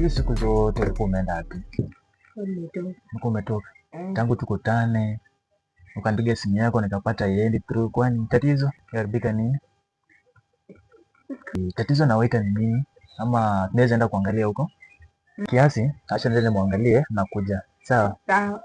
Hizi siku zote ulikuwa umeenda wapi? Ulikuwa umetoka tangu tukutane, ukanipiga simu yako nikapata iendi through. Kwani tatizo yaribika nini? Tatizo nawaita ni nini? Ama tunaweza enda kuangalia huko kiasi? Acha nende muangalie na kuja. Sawa sawa.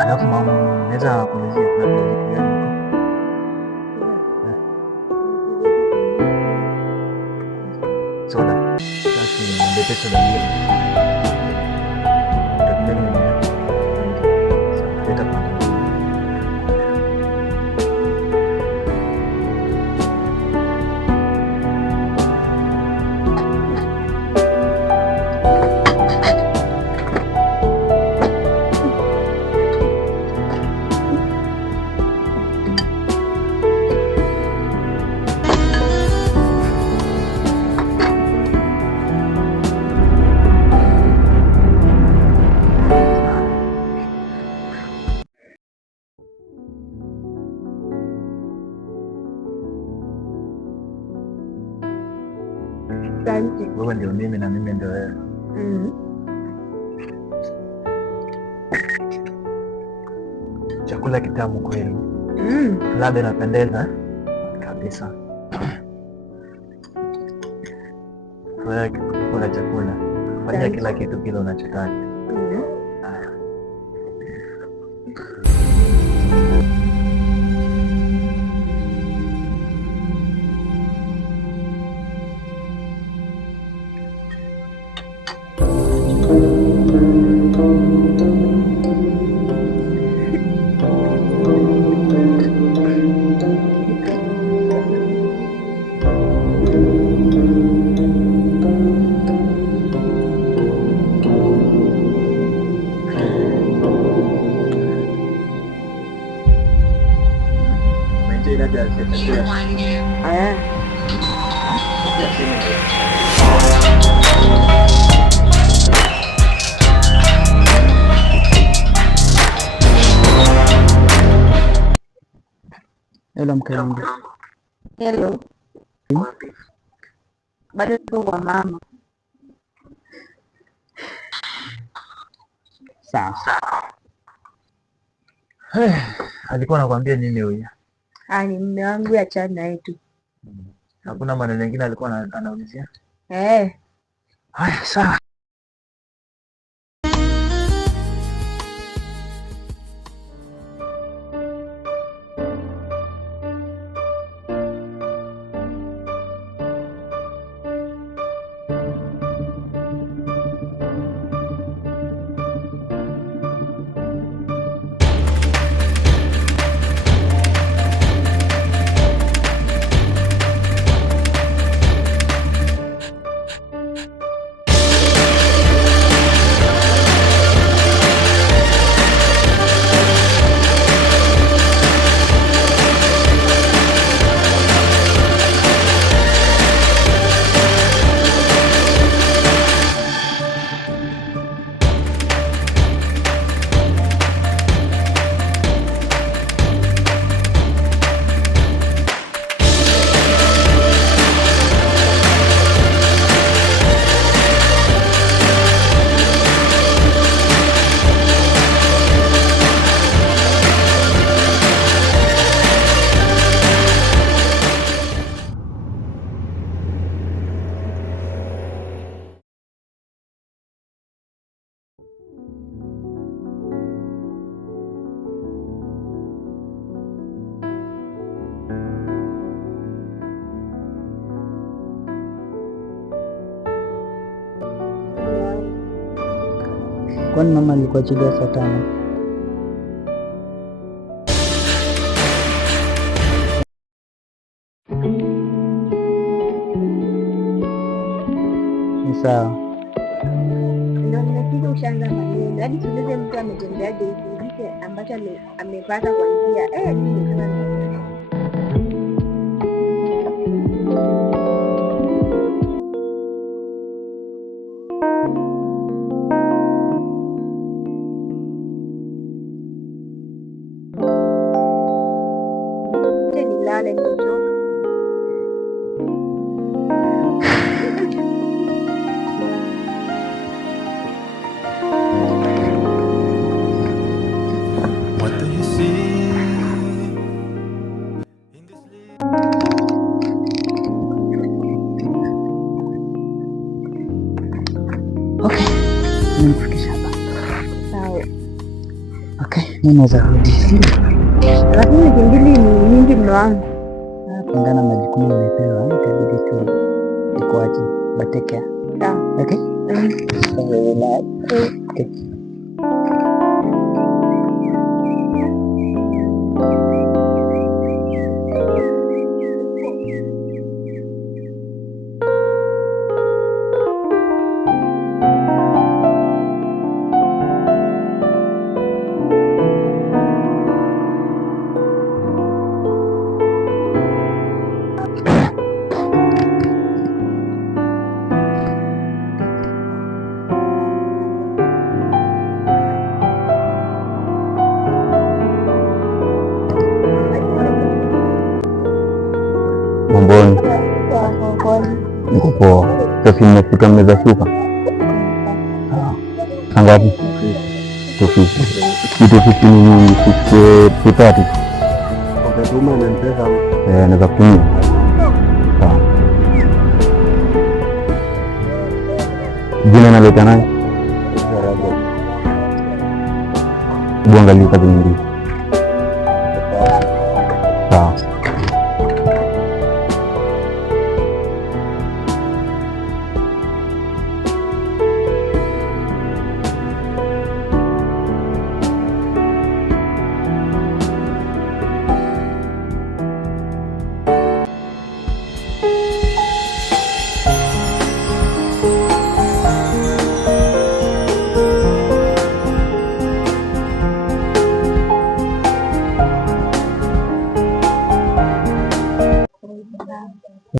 Alafu mama, naweza kuulizia kuna vitu gani huko? Soda. Basi niletee soda mbili. Utakubali nini? Sawa, leta kwanza. Wewe ndio mimi na mimi ndio wewe. Chakula kitamu kweli. Ladha inapendeza kabisa. Wewe kula chakula, fanya kila kitu kile unachotaka. Hello mke wangu. Hello. Bado tuko kwa mama. Sawa. Alikuwa anakuambia nini huyu? Ni mume wangu, achana naye tu. Hakuna maneno mengine alikuwa anaulizia? Haya, sawa. Kwani mama alikuachilia saa 5? Ni sawa. Ndio Lakini ushaanza maneno. Hadi tuulize mtu ametembeaje hivi ambacho amepata kwa njia. Mimi nimesema nilale nimechoka. Nimekufikisha hapa. Sawa. Okay, mimi naweza rudi. Lakini wiki mbili ni nyingi mno wangu. Kulingana na majukumu nimepewa, itabidi tu nikuache. But take care. Sawa. Okay? Okay. Mbona niko poa. Sasa nimefika meza shuka. Angapi? Kitu ni nyingi tutatu. Ukatuma na mpesa. Naweza kutumia. Sawa. Jina naleta nani? Buangalia kazi nyingine. Sawa.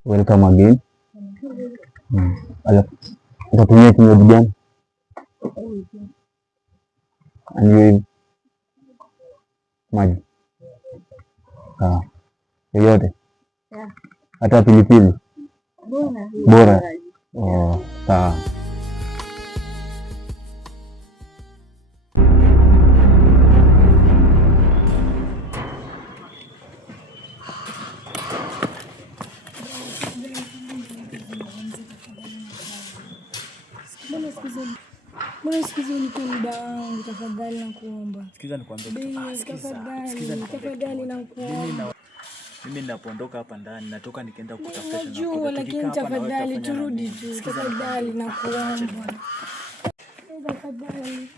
Welcome again. Utatumia kinywaji gani? Anywe maji. Sawa. Yoyote? Hata pilipili? Bora. Sawa. Mbona siku hizi unipe muda wangu tafadhali nakuomba. Sikiza nikwambie. Tafadhali nakuomba. Mimi ninapoondoka hapa ndani natoka nikaenda kutafuta shamba. Najua lakini tafadhali turudi tu. Tafadhali nakuomba. Tafadhali.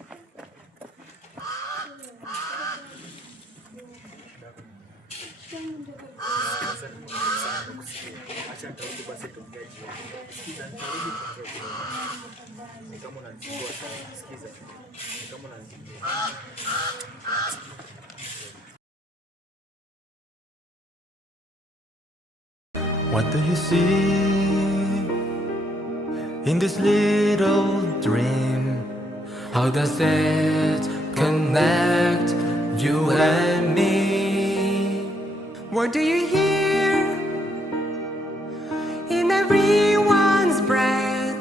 What do you see in this little dream? How does it connect you and me? What do you hear in everyone's breath?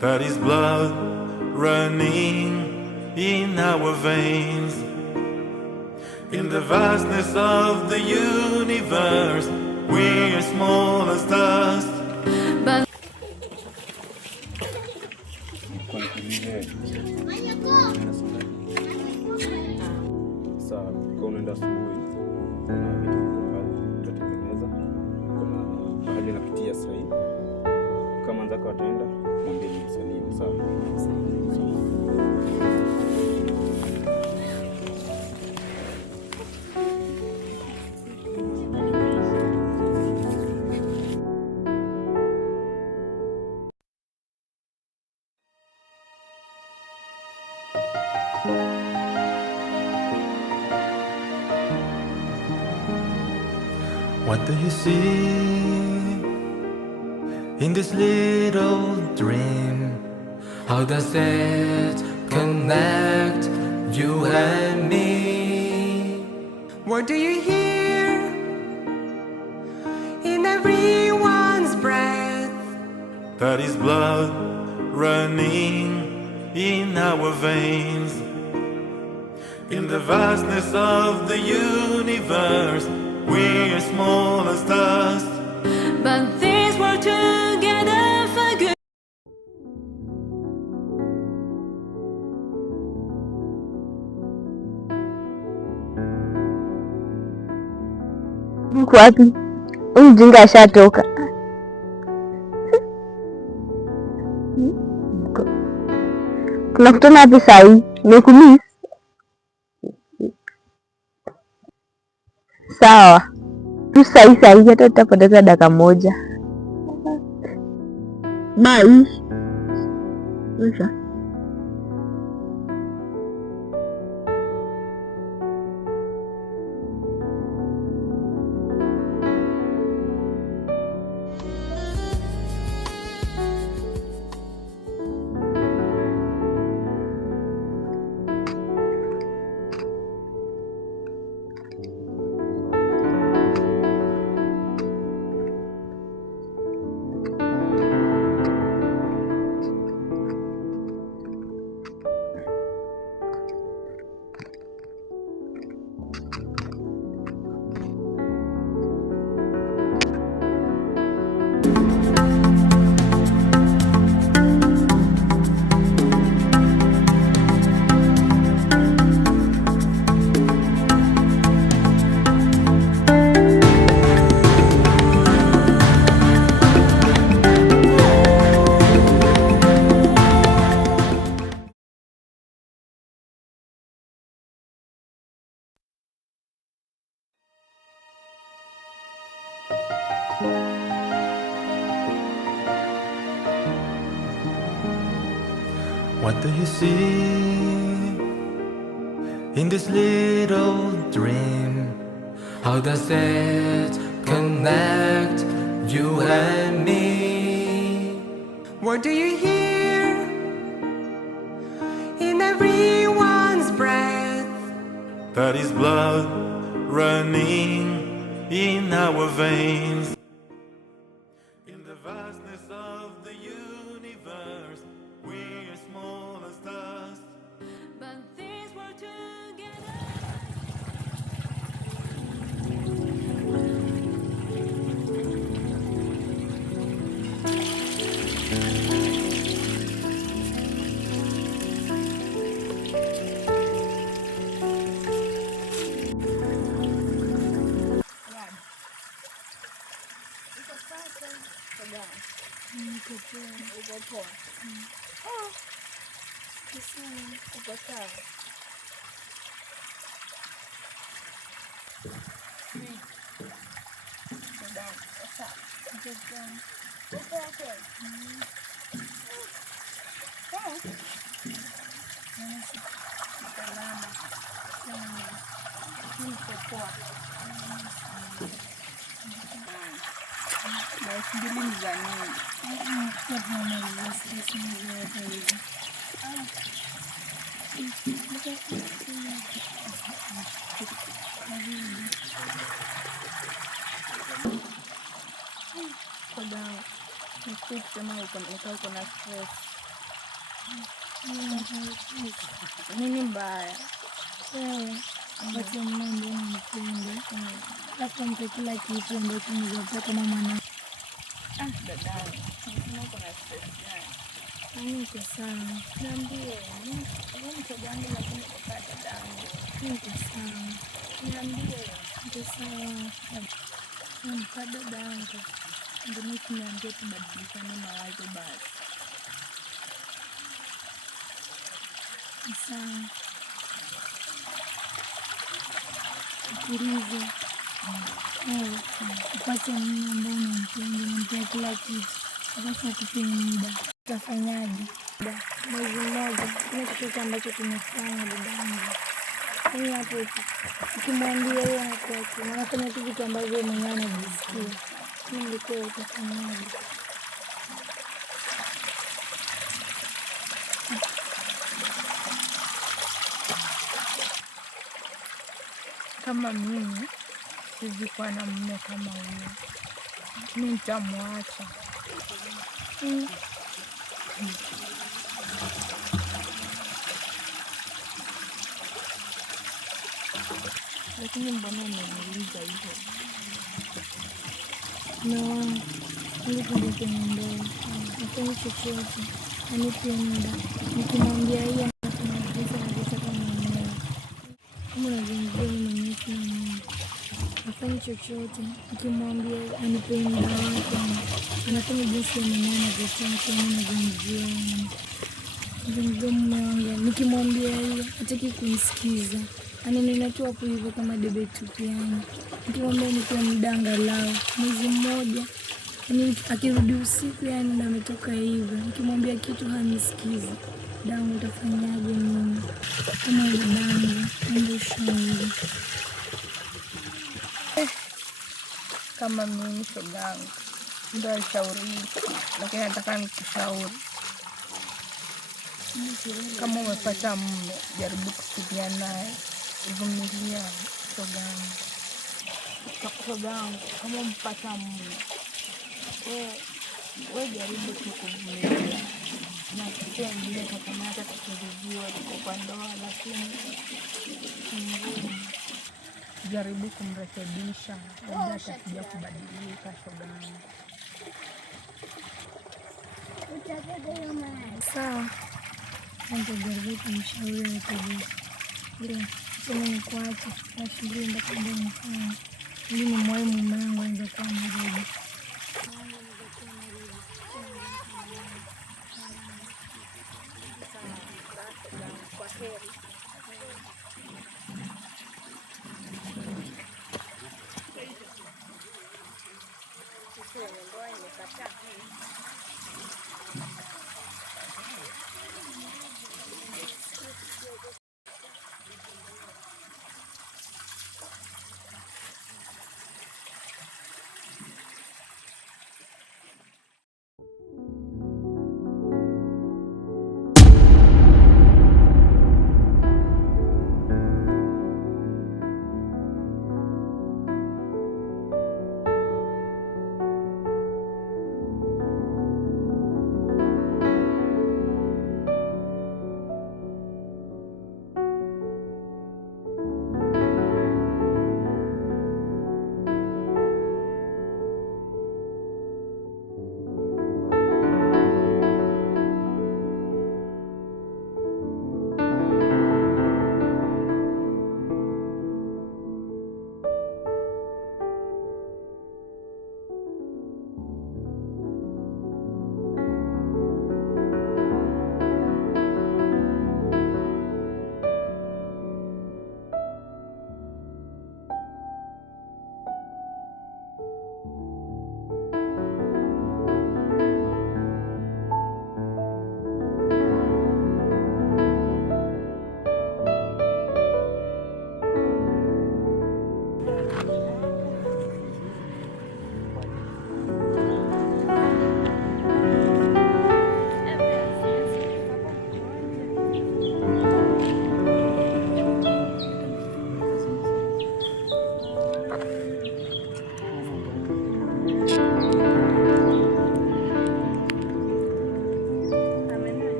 That is blood running in our veins. In the vastness of the universe, we are small as dust. But unaenda asubuhi, kuna vitu tutatengeneza, kuna mahali napitia sasa hivi. Kama nzako wataenda, mwambie nimsalimie, sawa? What do you see in this little dream? How does it connect you and me? What do you hear in everyone's breath? That is blood running in our veins. In the vastness of the universe, we're small as dust, But things work together for good. Mko wapi? Huyu mjinga ashatoka. Tunakutana wapi saa hii? Nimekumiss. Sawa. Tu saa hii hata tutapoteza dakika moja. Bye. Usha. What do you see in this little dream? How does it connect you and me? What do you hear in everyone's breath? That is blood running in our veins. In the vastness of the universe, we're small as dust, But things work together. Nini mbaya? Wakati mambo mpende. Alafu mpe kila kitu ambacho mnaweza kama mwana. Dada, uko na stress gani? Niko sawa. Niambie, mimi mtoto wangu lakini kwa dadangu. Niko sawa. Niambie, niko sawa. Kwa dadangu. Ndio niambie tubadilishane mawazo basi. Sawa. Tulize. Upate mume ambao unampenda, unampea kila kitu. Sasa kupe muda. Utafanyaje? Mwezi mmoja. Kile kitu ambacho tumefanya dadangu. Yaani hapo ukimwambia yeye anakuacha, anafanya tu vitu ambavyo mwenyewe anajisikia. Ningekuwa utafanyaje? Kama mimi siwezi kuwa na mume kama huyo, mimi nitamwacha. Lakini mbona umeniuliza hivyo? Mume wangu nilikuja kwenye ndoa, nafanya chochote, anipe muda. Nikimwambia yeye anafanya jinsi anavyotaka mwenyewe. Kama unavyomjua mimi mwenyewe sina Mungu. Nafanya chochote, nikimwambia anipe muda wake, anafanya jinsi mwenyewe anavyotaka, mimi navyomjua. Navyomjua mume wangu, nikimwambia yeye hataki kunisikiza. Ananena tu hapo hivyo kama debe tupu yani. Nikimwambia nipe muda angalau mwezi mmoja, yani akirudi usiku yani ndo ametoka hivyo. Nikimwambia kitu hanisikizi. Damu utafanyaje mimi? Kama dadangu, ndio ushauri. Kama mimi shogangu ndo alishauri, lakini nataka nikushauri. Kama umepata mume, jaribu kufikiria naye, vumilia shogangu. Shogangu, kama umepata mume, wewe jaribu tu kuvumilia. Na kitu kingine takamata kukurudiwa kwa ndoa, lakini jaribu kumrekebisha, labda atakuja kubadilika shogangu. Sawa. Nitajaribu kumshauri arekebishe. Ila sema nikuache na shughuli nitakwenda nifanye. Ili nimwahi mume wangu anaweza kuwa mrudi. Kwa heri.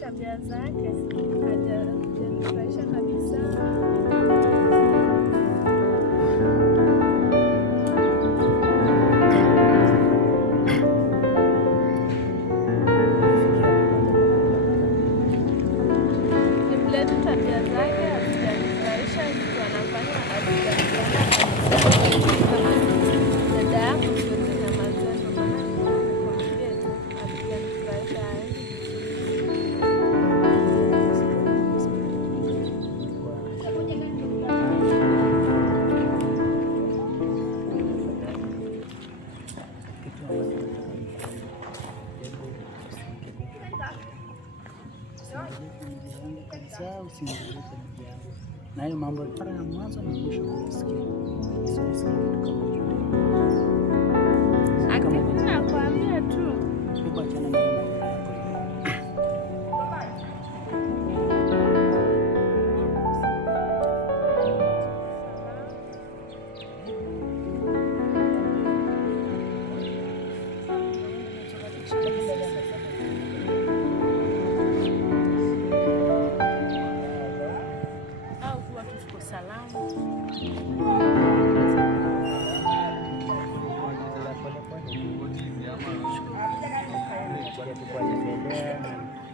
Tabia zake hajanifurahisha kabisa. Nimlete tabia zake hazijanifurahisha, kitu anafanya hazijanifurahisha kabisa. Dada yako siwezi nyamazia, ndio maana nikwambie tu hazijanifurahisha. usiingilie familia yangu. Na hiyo mambo para ya mwanzo na mwisho kusikia. Siwezi Akini nakwambia tu. Hebu achana na yeye.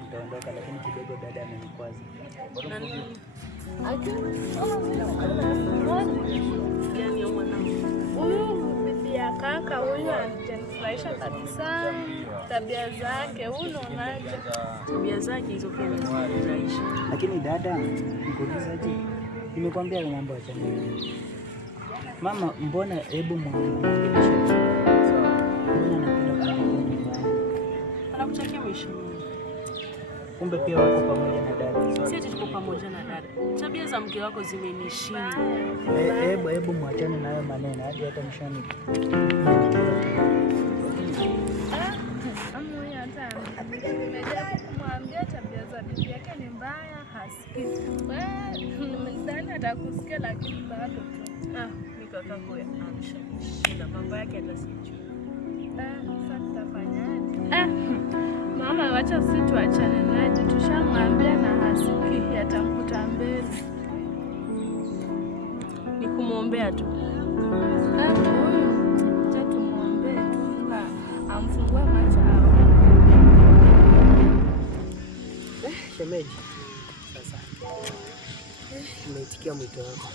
Nitaondoka lakini kidogo dada amenikwaza. Huyu bibi ya kaka huyu ananifurahisha kabisa. Tabia zake unaonaje? Tabia zake hizo pia zinanifurahisha. Lakini dada, nikuulizaje? Nimekwambia mambo ya chani. Mama, mbona hebu mwongeleshe. Mbona anapenda kuongea? Anakutakia maisha mema. Kumbe pia wako pamoja na dada. Sisi tuko pamoja na dada. Tabia za mke wako zimenishinda. Hebu mwachane na hayo maneno hadi hata mshani. Kumwambia tabia za bibi yake ni mbaya, hasikii. Nimedhani atakusikia lakini bado tu. Mikakako ameshinda mambo yake hata sijui. Sasa tutafanyaje? Mama, wacha sisi tuachane naye. Tushamwambia na hasikii, atamkuta mbele. Ni kumwombea tu. Huyu acha tumwombee tu amfungue macho hao. Shemeji. Sasa. Nimeitikia mwito wako.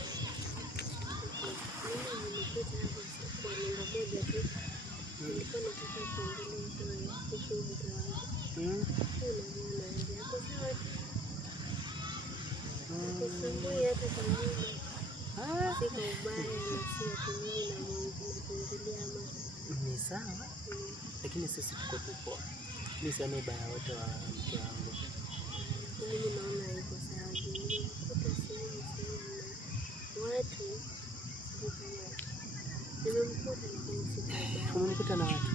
Ni sawa, lakini sisi tuko poa. Mimi sioni ubaya wote wa mke wangu. Mimi naona iko sawa. Umemkuta na watu?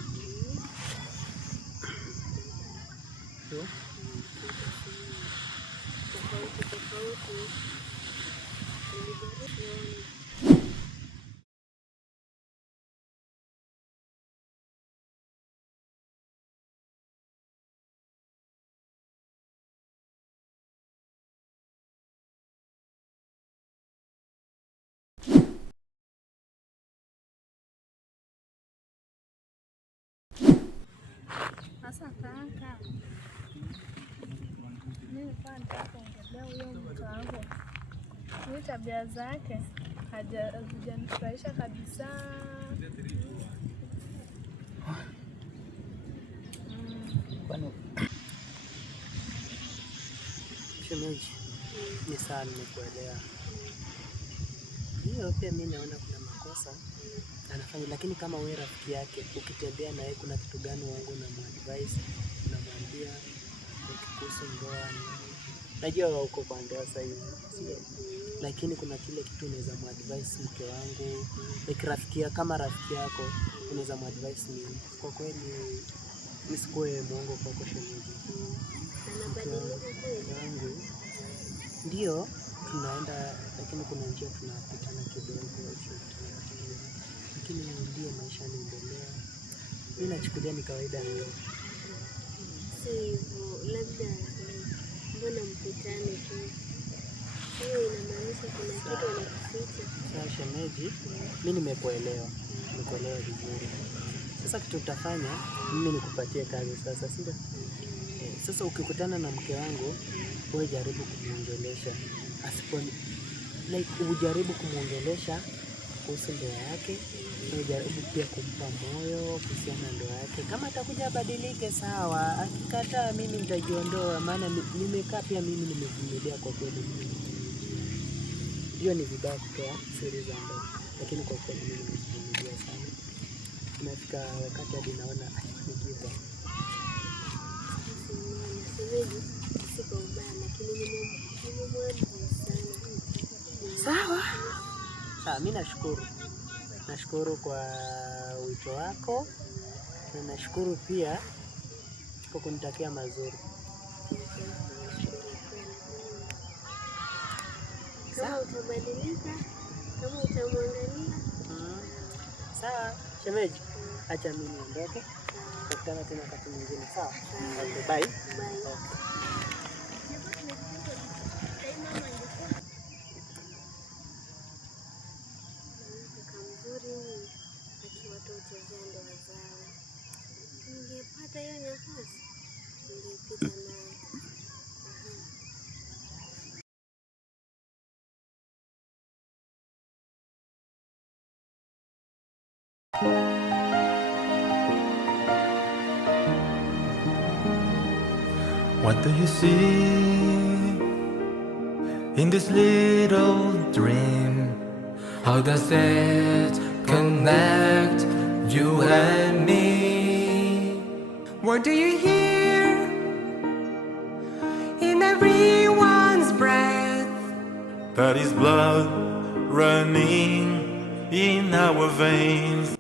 Sasa kaka, mimi nataka kuongelea huyo mke wangu. Ni tabia zake hajanifurahisha kabisa. Kwani shemeji, ni sawa, nimekuelewa. Hiyo pia mimi naona kuna makosa anafanya, lakini kama wewe rafiki yake ukitembea naye kuna kitu gani wangu na advice unamwambia kuhusu ndoa? Najua uko kwa ndoa sasa hivi, lakini kuna kile kitu unaweza muadvise mke wangu, like rafiki kama rafiki yako unaweza muadvise nini? Kwa kweli nisikuwe mwongo kwako shemeji. Wangu ndio tunaenda, lakini kuna njia tunapitana kidogo, lakini ndio maisha yanaendelea. Mimi nachukulia ni kawaida hiyo. Sivyo, labda mbona mpitane tu? Hiyo inamaanisha kuna kitu anakuficha. Sasa shemeji, mimi nimekuelewa. Nimekuelewa vizuri. Sasa kitu tutafanya, mimi nikupatie kazi sasa, sio? Sasa ukikutana na mke wangu, wewe jaribu kumuongelesha. Ujaribu kumuongelesha kuhusu ndoa yake. Ujaribu pia kumpa moyo kuhusiana na ndoa yake. Kama atakuja abadilike sawa, akikataa mimi nitajiondoa, maana nimekaa pia mimi nimevumilia kwa kweli. Hiyo ni vibaya kutoa siri za ndoa, lakini kwa kweli mimi nimevumilia sana. Inafika wakati hadi naona nikiva. Siwezi, siko ubaya, lakini Sawa. Sawa, mimi nashukuru. Nashukuru kwa wito wako na nashukuru pia kwa kunitakia mazuri. Kama utabadilika, kama utamwangalia. Sawa, shemeji. Acha mimi niondoke. Tutakutana tena wakati mwingine. Sawa? Okay, bye. Bye. Ningepata hiyo nafasi, ningepita naye. What do you see in this little dream? How does it connect you and me? What do you hear in everyone's breath? That is blood running in our veins.